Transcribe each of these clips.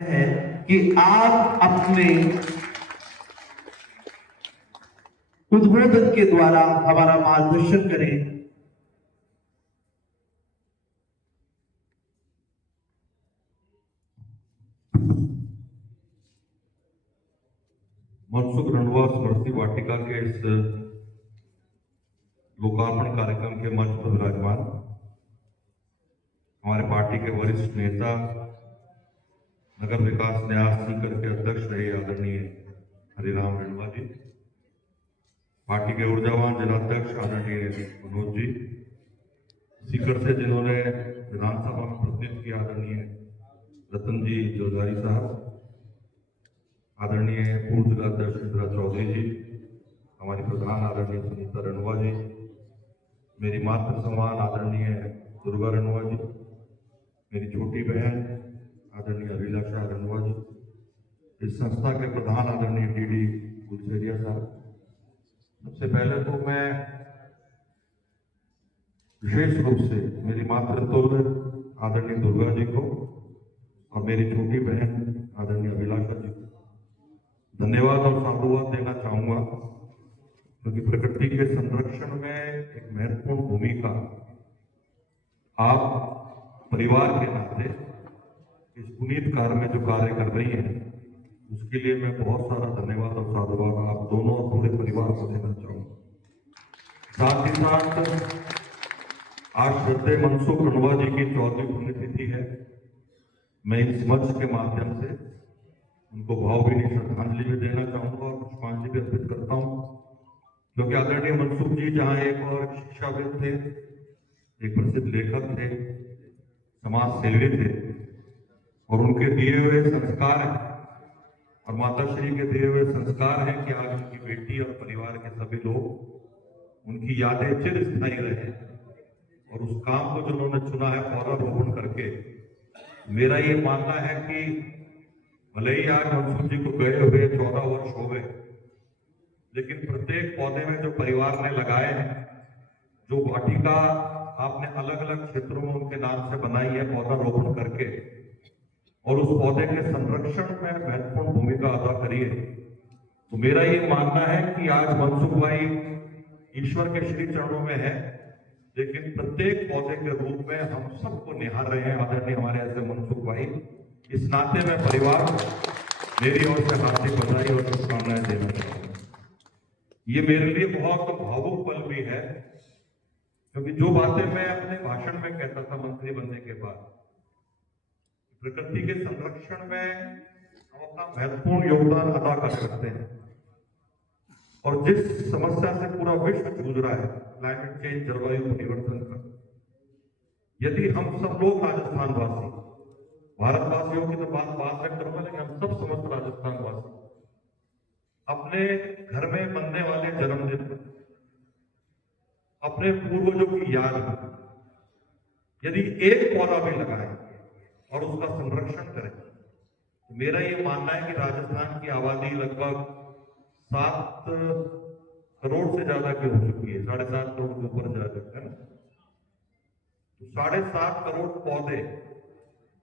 है कि आप अपने उद्बोधन के द्वारा हमारा मार्गदर्शन करें। मनसुख रंधवा स्मृति वाटिका के इस लोकार्पण कार्यक्रम के मंच पर विराजमान हमारे पार्टी के वरिष्ठ नेता, नगर विकास न्यास सीकर के अध्यक्ष रहे आदरणीय हरिराम रंधवा जी, पार्टी के ऊर्जावान जिलाध्यक्ष आदरणीय मनोज जी, सीकर से जिन्होंने विधानसभा में प्रतिनिधित्व किया आदरणीय रतन जी जोधारी साहब, आदरणीय पूर्व जिलाध्यक्ष इंदिरा चौधरी जी, हमारी प्रधान आदरणीय सुनीता रंधवा जी, मेरी मातृ समान आदरणीय दुर्गा रंधवा जी, मेरी छोटी बहन आदरणीय अभिलाषा रंधवा जी, इस संस्था के प्रधान आदरणीय डी गुलसेरिया साहब। सबसे पहले तो मैं विशेष रूप से मेरी मातृतुल्य आदरणीय दुर्गा जी को और मेरी छोटी बहन आदरणीय अभिलाषा जी को धन्यवाद और साधुवाद देना चाहूंगा, क्योंकि प्रकृति के संरक्षण में एक महत्वपूर्ण भूमिका आप परिवार के नाते इस पुनीत कार्य में जो कार्य कर रही हैं, उसके लिए मैं बहुत सारा धन्यवाद और साधुवाद आप दोनों और पूरे परिवार को देना चाहूंगा। साथ ही साथ आज श्रद्धेय मनसुख रंधवा जी की 14वीं पुण्यतिथि है। मैं इस मंच के माध्यम से उनको भावभीनी श्रद्धांजलि भी देना चाहूंगा और पुष्पांजलि भी अर्पित करता हूं, क्योंकि आदरणीय मनसुख जी जहां एक और शिक्षाविद थे, एक प्रसिद्ध लेखक थे, समाज सेवी थे, और उनके दिए हुए संस्कार हैं और माताश्री के दिए हुए संस्कार हैं कि आज उनकी बेटी और परिवार के सभी लोग उनकी यादें चिरस्थायी रहे और उस काम को जो उन्होंने चुना है पौधारोपण करके। मेरा ये मानना है कि भले ही आज मनसुख जी को गए हुए 14 वर्ष हो गए, लेकिन प्रत्येक पौधे में जो परिवार ने लगाए हैं, जो वाटिका आपने अलग अलग क्षेत्रों में उनके नाम से बनाई है पौधारोपण करके, और उस पौधे के संरक्षण में महत्वपूर्ण भूमिका अदा करी है, तो मेरा ये मानना है कि आज मनसुख भाई ईश्वर के श्री चरणों में है, लेकिन प्रत्येक पौधे के रूप में हम सबको निहार रहे हैं आदरणीय हमारे ऐसे मनसुख भाई। इस नाते में परिवार मेरी ओर से हार्दिक बधाई और शुभकामनाएं देना चाहूंगा। ये मेरे लिए बहुत भावुक पल भी है, क्योंकि जो बातें मैं अपने भाषण में कहता था मंत्री बनने के बाद, प्रकृति के संरक्षण में हम अपना महत्वपूर्ण योगदान अदा कर सकते हैं, और जिस समस्या से पूरा विश्व जूझ रहा है, क्लाइमेट चेंज, जलवायु परिवर्तन का, यदि हम सब लोग राजस्थान वासी, भारतवासियों की तो बात मैं करूंगा, लेकिन हम सब समस्त राजस्थान वासी अपने घर में बनने वाले जन्मदिन पर अपने पूर्वजों की याद में यदि एक पौधा भी लगाए और उसका संरक्षण करें, तो मेरा ये मानना है कि राजस्थान की आबादी लगभग 7 करोड़ से ज्यादा की हो चुकी है, 7.5 करोड़ के ऊपर जा चुका है ना। तो 7.5 करोड़ पौधे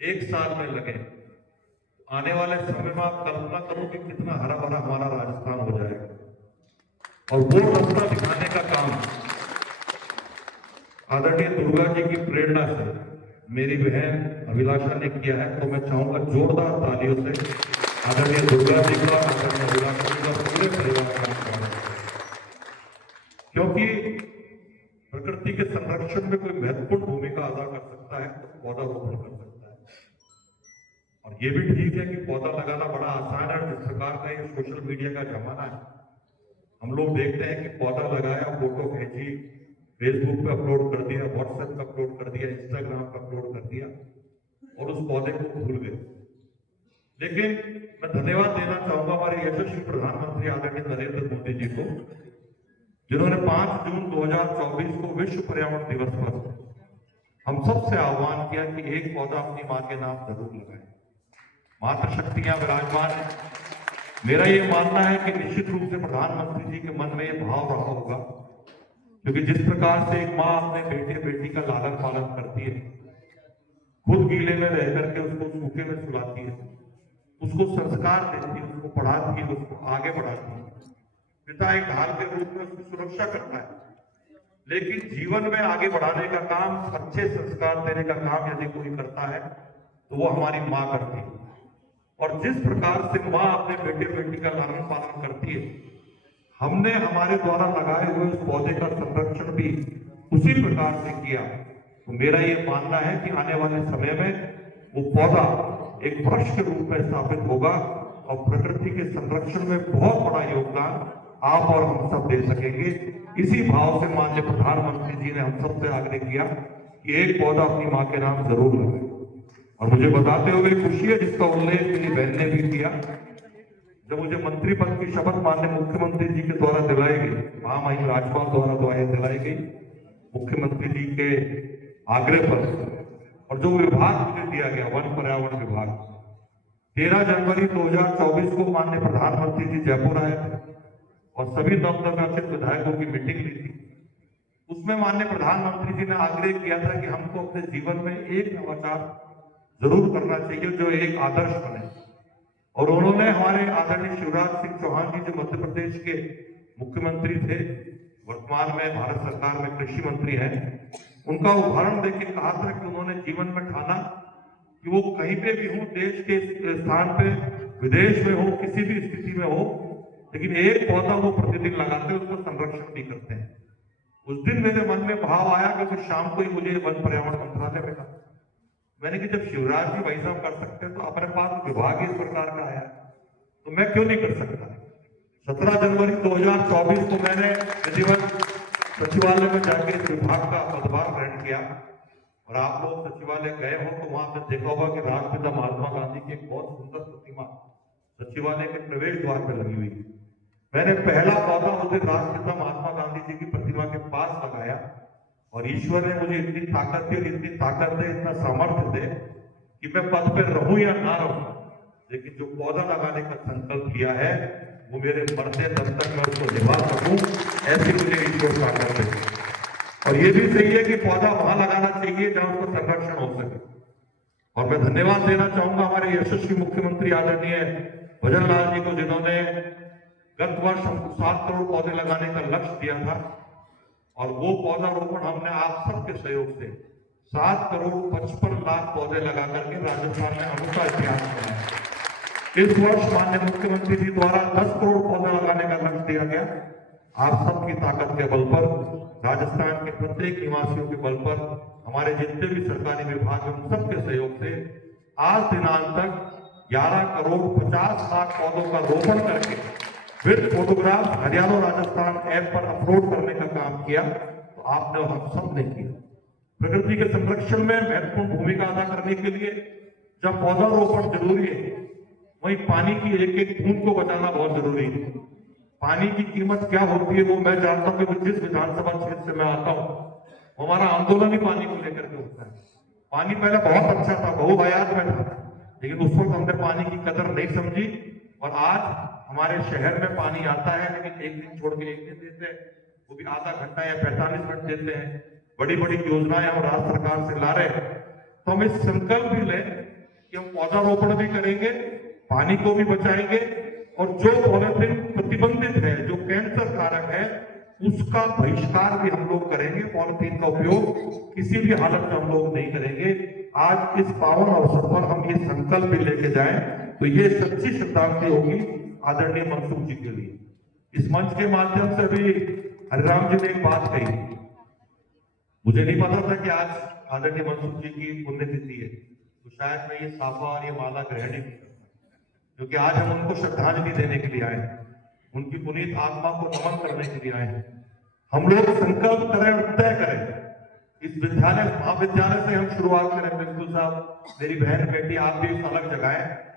एक साल में लगे, आने वाले समय में आप कल्पना करो कि कितना हरा भरा हमारा राजस्थान हो जाएगा। और वो रास्ता दिखाने का काम आदरणीय दुर्गा जी की प्रेरणा से मेरी बहन अभिलाषा ने किया है, तो मैं चाहूंगा जोरदार तालियों से आदरणीय दुर्गा जी का, आदरणीय अभिलाषा जी का, पूरे परिवार का स्वागत करें। क्योंकि प्रकृति के संरक्षण में कोई महत्वपूर्ण भूमिका अदा कर सकता है तो पौधारोपण कर सकता है। और ये भी ठीक है कि पौधा लगाना बड़ा आसान है। जिस प्रकार का ये सोशल मीडिया का जमाना है, हम लोग देखते हैं कि पौधा लगाया, फोटो खींची, फेसबुक पे अपलोड कर दिया, व्हाट्सएप पे अपलोड कर दिया, इंस्टाग्राम पे अपलोड कर दिया, और उस पौधे को भूल गए। लेकिन मैं धन्यवाद देना चाहूंगा हमारे यशस्वी प्रधानमंत्री आदरणीय नरेंद्र मोदी जी को, जिन्होंने 5 जून 2024 को विश्व पर्यावरण दिवस पर हम सबसे आह्वान किया कि एक पौधा अपनी मां के नाम जरूर लगाएं। मातृशक्तियां विराजमान है। मेरा ये मानना है कि निश्चित रूप से प्रधानमंत्री जी के मन में ये भाव रहा होगा, क्योंकि जिस प्रकार से एक मां अपने बेटी का लालन पालन करती है, खुद गीले में रह करके उसको सूखे में सुलाती है, उसको संस्कार देती है, उसको पढ़ाती है, उसको आगे बढ़ाती है। पिता एक ढाल के रूप में उसकी सुरक्षा करता है, लेकिन जीवन में आगे बढ़ाने का काम, अच्छे संस्कार देने का काम यदि कोई करता है तो वो हमारी माँ करती है। और जिस प्रकार से माँ अपने बेटे बेटी का लालन पालन करती है, हमने हमारे द्वारा लगाए हुए उस पौधे का संरक्षण भी उसी प्रकार से किया। तो मेरा ये मानना है कि आने वाले समय में वो पौधा एक वृक्ष के रूप में स्थापित होगा और प्रकृति के संरक्षण में बहुत बड़ा योगदान आप और हम सब दे सकेंगे। इसी भाव से माननीय प्रधानमंत्री जी ने हम सबसे आग्रह किया कि एक पौधा अपनी माँ के नाम जरूर लगाए। और मुझे बताते हुए खुशी है, जिसका उल्लेख मेरी बहन ने भी किया, जब मुझे मंत्री पद की शपथ माननीय मुख्यमंत्री जी के द्वारा दिलाई गई, महामहिम राज्यपाल द्वारा दिलाई गई, मुख्यमंत्री जी के आग्रह पर, और जो विभाग मुझे दिया गया वन पर्यावरण विभाग, 13 जनवरी 2024 को माननीय प्रधानमंत्री जी जयपुर आए थे और सभी नवनिर्वाचित विधायकों की मीटिंग ली थी। उसमें माननीय प्रधानमंत्री जी ने आग्रह किया था कि हमको अपने जीवन में एक नवाचार जरूर करना चाहिए जो एक आदर्श बने। और उन्होंने हमारे आदरणीय शिवराज सिंह चौहान जी, जो मध्य प्रदेश के मुख्यमंत्री थे, वर्तमान में भारत सरकार में कृषि मंत्री हैं, उनका उदाहरण देकर कहा था कि उन्होंने जीवन में ठाना कि वो कहीं पे भी हो, देश के स्थान पे, विदेश में हो, किसी भी स्थिति में हो, लेकिन एक पौधा वो प्रतिदिन लगाते हैं, उसका संरक्षण भी करते हैं। उस दिन मेरे मन में भाव आया कि फिर शाम को ही मुझे वन पर्यावरण मंत्रालय मिला। मैंने कि जब शिवराज जी भाई साहब कर सकते हैं तो अपने पास विभाग इस प्रकार का आया तो मैं क्यों नहीं कर सकता। 17 जनवरी 2024 को मैंने विधिवत सचिवालय में जाकर इस विभाग का पदभार ग्रहण किया। और आप लोग सचिवालय गए हो तो वहां पर देखा होगा कि राष्ट्रपिता महात्मा गांधी की एक बहुत सुंदर प्रतिमा सचिवालय के प्रवेश द्वार पर लगी हुई है। मैंने पहला पौधा उस दिन राष्ट्रपिता महात्मा गांधी जी की प्रतिमा के पास लगाया और ईश्वर ने मुझे इतनी ताकत दी, इतनी ताकत दे, इतना सामर्थ्य दे कि मैं पद पर रहूं या ना रहूं, लेकिन जो पौधा लगाने का संकल्प किया है वो मेरे मरते दम तक मैं उसको निभा सकूं, ऐसी मुझे ईश्वर ताकत दे। और ये भी सही है कि पौधा वहां लगाना चाहिए जहां उसका संरक्षण हो सके। और मैं धन्यवाद देना चाहूंगा हमारे यशस्वी मुख्यमंत्री आदरणीय भजन लाल जी को, जिन्होंने गत वर्ष हमको 7 करोड़ पौधे लगाने का लक्ष्य दिया था। और वो पौधारोपण हमने आप सबके सहयोग से 7 करोड़ 55 लाख पौधे लगा करके राजस्थान में अनूठा इतिहास बनाया। इस वर्ष माननीय मुख्यमंत्री जी द्वारा 10 करोड़ पौधे लगाने का लक्ष्य दिया गया। आप सबकी ताकत के बल पर, राजस्थान के प्रत्येक निवासियों के बल पर, हमारे जितने भी सरकारी विभाग हैं उन सबके सहयोग से आज दिनांक तक 11 करोड़ 50 लाख पौधों का रोपण करके with photograph Haryana Rajasthan app पर अपलोड करने का काम किया। तो आपने और हम सब ने किया। प्रकृति के संरक्षण में महत्वपूर्ण भूमिका अदा करने के लिए जब पौधारोपण जरूरी है, वहीं पानी की एक एक बूंद को बचाना बहुत जरूरी है। पानी की कीमत क्या होती है वो मैं जानता हूं कि जिस विधानसभा क्षेत्र से मैं आता हूं, हमारा आंदोलन ही पानी को लेकर के होता है। पानी पहले बहुत अच्छा था, बहुआयात में था, लेकिन उस वक्त हमने पानी की कदर नहीं समझी। और आज हमारे शहर में पानी आता है, लेकिन एक दिन छोड़ के एक दिन देते हैं, वो भी आधा घंटा या 45 मिनट देते हैं। बड़ी बड़ी योजनाएं हम राज्य सरकार से ला रहे हैं। तो हम इस संकल्प भी लें कि हम पौधारोपण भी करेंगे, पानी को भी बचाएंगे, और जो पॉलिथीन प्रतिबंधित है, जो कैंसर कारक है, उसका बहिष्कार भी हम लोग करेंगे। पॉलिथीन का उपयोग किसी भी हालत में हम लोग नहीं करेंगे। आज इस पावन अवसर पर हम ये संकल्प भी लेके जाएं तो ये सच्ची श्रद्धांजलि होगी आदरणीय मनसुख जी के लिए। इस मंच के माध्यम से भी हरिराम जी ने एक बात कही, मुझे नहीं पता था कि आज आदरणीय मनसुख जी की पुण्यतिथि है, तो शायद मैं ये साफा और ये माला ग्रहण ही नहीं करता, क्योंकि आज हम उनको श्रद्धांजलि देने के लिए आए हैं, उनकी पुनीत आत्मा को नमन करने के लिए आए हैं। हम लोग संकल्प करें और तय करें, इस विद्यालय महाविद्यालय से हम शुरुआत करें। बिल्कुल साहब, मेरी बहन बेटी, आप भी इस अलग जगह है,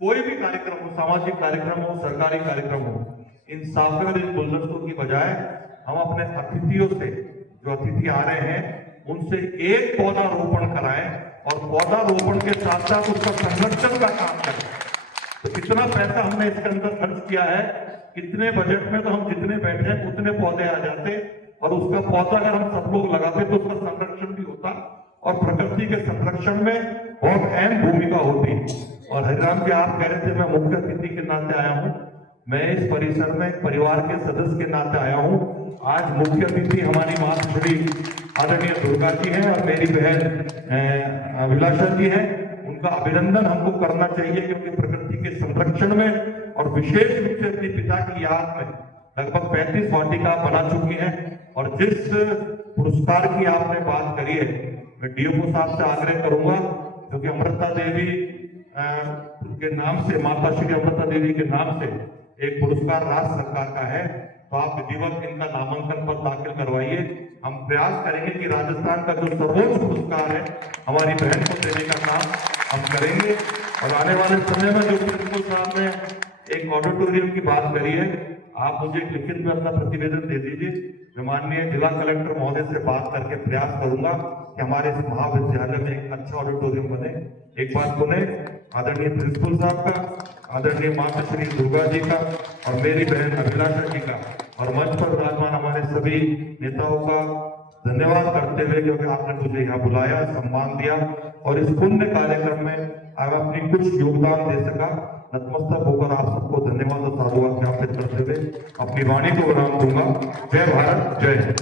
कोई भी कार्यक्रम हो, सामाजिक कार्यक्रम हो, सरकारी कार्यक्रम हो, इन साफे और इन गुलदस्तों की बजाय हम अपने अतिथियों से, जो अतिथि आ रहे हैं, उनसे एक पौधा रोपण कराएं और पौधा रोपण के साथ साथ उसका संरक्षण का काम करें। तो कितना पैसा हमने इसके अंदर खर्च किया है, कितने बजट में तो हम जितने बैठे हैं उतने पौधे आ जाते, और उसका पौधा अगर हम सब लोग लगाते तो उसका संरक्षण भी होता और प्रकृति के संरक्षण में बहुत अहम भूमिका होती। और हरिराम जी, आप कह रहे थे मैं मुख्य अतिथि के नाते आया हूं। मैं इस परिसर में एक परिवार के सदस्य के नाते आया हूं। आज मुख्य अतिथि हमारी माता श्री आदरणीय दुर्गा जी हैं और मेरी बहन अभिलाषा जी हैं। उनका अभिनंदन हमको करना चाहिए, क्योंकि प्रकृति के संरक्षण में और विशेष रूप से अपने पिता की याद में लगभग 35 वाटिका बना चुकी हैं। और जिस पुरस्कार की आपने बात करी है, मैं डीओपो साहब से आग्रह करूंगा, क्योंकि अमृता देवी के नाम से, माता श्री अमृता देवी के नाम से एक पुरस्कार राज्य सरकार का है, तो आप विधिवत इनका नामांकन पर दाखिल करवाइए। हम प्रयास करेंगे कि राजस्थान का जो सर्वोच्च पुरस्कार है हमारी बहन को देने का काम हम करेंगे। और आने वाले समय में जो प्रिंसिपल साहब ने एक ऑडिटोरियम की बात करी है, आप मुझे लिखित में अपना प्रतिवेदन दे दीजिए। मैं माननीय जिला कलेक्टर महोदय से बात करके प्रयास करूंगा कि हमारे इस महाविद्यालय में एक अच्छा ऑडिटोरियम बने। एक बात सुने, आदरणीय प्रिंसिपल साहब का, आदरणीय माता श्री दुर्गा जी का और मेरी बहन अभिलाषा जी का और मंच पर विराजमान हमारे सभी नेताओं का धन्यवाद करते हुए, क्योंकि आपने मुझे यहाँ बुलाया, सम्मान दिया और इस पुण्य कार्यक्रम में आप अपनी कुछ योगदान दे सका। नतमस्तक होकर आप सबको धन्यवाद और साधुवाद ज्ञापित करते हुए अपनी वाणी को विराम दूंगा। जय भारत, जय हिंद।